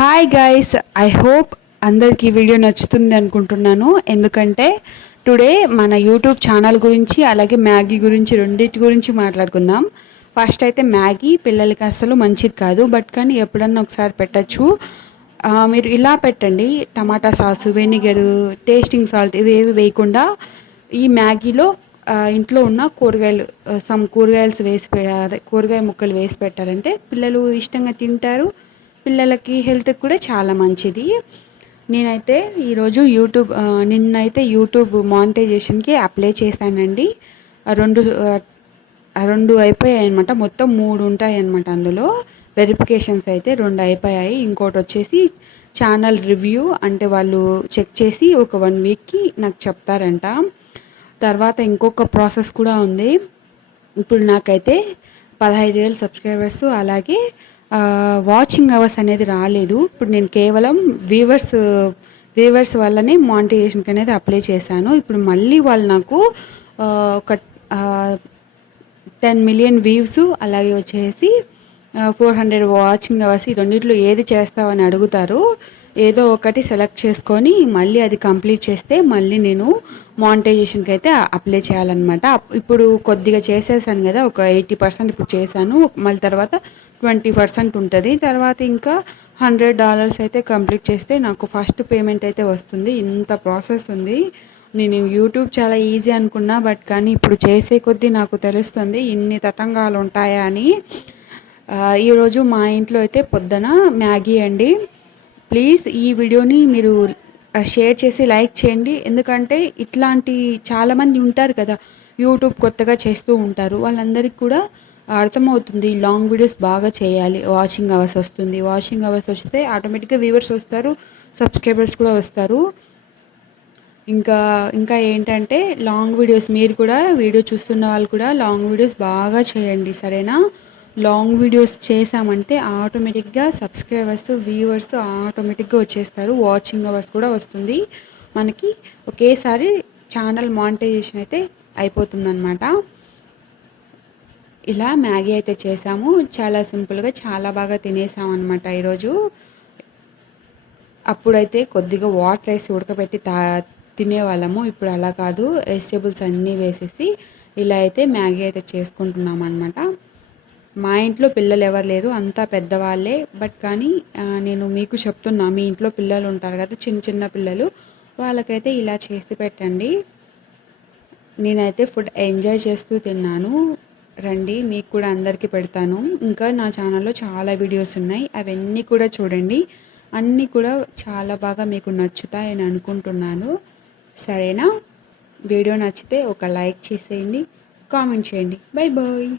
Hi guys I hope అందరికీ video నచ్చుతుంది అనుకుంటున్నాను. ఎందుకంటే టుడే మన యూట్యూబ్ ఛానల్ గురించి అలాగే మ్యాగీ గురించి రెండింటి గురించి మాట్లాడుకుందాం. ఫస్ట్ అయితే మ్యాగీ పిల్లలకి అసలు మంచిది కాదు బట్ కానీ ఎప్పుడన్నా ఒకసారి పెట్టచ్చు. మీరు ఇలా పెట్టండి. Tomato sauce vinegar tasting salt ఇవి ఏవి వేయకుండా ఈ మ్యాగీలో ఇంట్లో ఉన్న కూరగాయలు సమ్ కూరగాయలు వేసి పె- కూరగాయ ముక్కలు వేసి పెట్టారంటే పిల్లలు ఇష్టంగా తింటారు. పిల్లలకి హెల్త్కి కూడా చాలా మంచిది. నేనైతే ఈరోజు యూట్యూబ్ నిన్నైతే యూట్యూబ్ మానిటైజేషన్కి అప్లై చేశానండి. రెండు రెండు అయిపోయాయి అనమాట మొత్తం మూడు ఉంటాయి అనమాట అందులో. వెరిఫికేషన్స్ అయితే రెండు అయిపోయాయి. ఇంకోటి వచ్చేసి ఛానల్ రివ్యూ అంటే వాళ్ళు చెక్ చేసి ఒక వన్ వీక్కి నాకు చెప్తారంట. తర్వాత ఇంకొక ప్రాసెస్ కూడా ఉంది. ఇప్పుడు నాకైతే పదహైదు వేలు సబ్స్క్రైబర్స్ అలాగే వాచింగ్ అవర్స్ అనేది రాలేదు. ఇప్పుడు నేను కేవలం వ్యూవర్స్ వ్యూవర్స్ వల్లనే మానిటైజేషన్కి అనేది అప్లై చేశాను. ఇప్పుడు మళ్ళీ వాళ్ళు నాకు ఒక టెన్ మిలియన్ వ్యూస్ అలాగే వచ్చేసి ఫోర్ హండ్రెడ్ వాచింగ్ అవర్స్ ఈ రెండింటిలో ఏది చేస్తావని అడుగుతారు ఏదో ఒకటి సెలెక్ట్ చేసుకొని మళ్ళీ అది కంప్లీట్ చేస్తే మళ్ళీ నేను మానిటైజేషన్కి అయితే అప్లై చేయాలన్నమాట. ఇప్పుడు కొద్దిగా చేసేసాను కదా ఒక ఎయిటీ పర్సెంట్ ఇప్పుడు చేశాను. మళ్ళీ తర్వాత ట్వంటీ పర్సెంట్ ఉంటుంది. తర్వాత ఇంకా హండ్రెడ్ డాలర్స్ అయితే కంప్లీట్ చేస్తే నాకు ఫస్ట్ పేమెంట్ అయితే వస్తుంది. ఇంత ప్రాసెస్ ఉంది. నేను యూట్యూబ్ చాలా ఈజీ అనుకున్నా బట్ కానీ ఇప్పుడు చేసే కొద్దీ నాకు తెలుస్తుంది ఇన్ని తతంగాలు ఉంటాయా అని. ఈరోజు మా ఇంట్లో అయితే పొద్దున మ్యాగీ అండి. ప్లీజ్ ఈ వీడియోని మీరు షేర్ చేసి లైక్ చేయండి. ఎందుకంటే ఇట్లాంటి చాలామంది ఉంటారు కదా యూట్యూబ్ కొత్తగా చేస్తూ ఉంటారు. వాళ్ళందరికీ కూడా అర్థమవుతుంది లాంగ్ వీడియోస్ బాగా చేయాలి. వాచింగ్ అవర్స్ వస్తుంది. వాచింగ్ అవర్స్ వస్తే ఆటోమేటిక్గా వ్యూవర్స్ వస్తారు సబ్స్క్రైబర్స్ కూడా వస్తారు. ఇంకా ఇంకా ఏంటంటే లాంగ్ వీడియోస్ మీరు కూడా వీడియో చూస్తున్న వాళ్ళు కూడా లాంగ్ వీడియోస్ బాగా చేయండి. సరేనా? లాంగ్ వీడియోస్ చేసామంటే ఆటోమేటిక్గా సబ్స్క్రైబర్స్ వ్యూవర్స్ ఆటోమేటిక్గా వచ్చేస్తారు. వాచింగ్ అవర్స్ కూడా వస్తుంది. మనకి ఒకేసారి ఛానల్ మానిటైజేషన్ అయితే అయిపోతుందన్నమాట. ఇలా మ్యాగీ అయితే చేసాము చాలా సింపుల్గా చాలా బాగా తినేసాం అనమాట ఈరోజు. అప్పుడైతే కొద్దిగా వాటర్ వేసి ఉడకబెట్టి తా తినేవాళ్ళము. ఇప్పుడు అలా కాదు. వెజిటేబుల్స్ అన్నీ వేసేసి ఇలా అయితే మ్యాగీ అయితే చేసుకుంటున్నాం అనమాట మా ఇంట్లో పిల్లలు ఎవరు లేరు అంతా పెద్దవాళ్ళే. బట్ కానీ నేను మీకు చెప్తున్నా మీ ఇంట్లో పిల్లలు ఉంటారు కదా చిన్న చిన్న పిల్లలు వాళ్ళకైతే ఇలా చేసి పెట్టండి. నేనైతే ఫుడ్ ఎంజాయ్ చేస్తూ తిన్నాను. రండి మీకు కూడా అందరికీ పెడతాను. ఇంకా నా ఛానల్లో చాలా వీడియోస్ ఉన్నాయి. అవన్నీ కూడా చూడండి. అన్నీ కూడా చాలా బాగా మీకు నచ్చుతాయని అనుకుంటున్నాను. సరేనా? వీడియో నచ్చితే ఒక లైక్ చేసేయండి కామెంట్ చేయండి. Bye bye.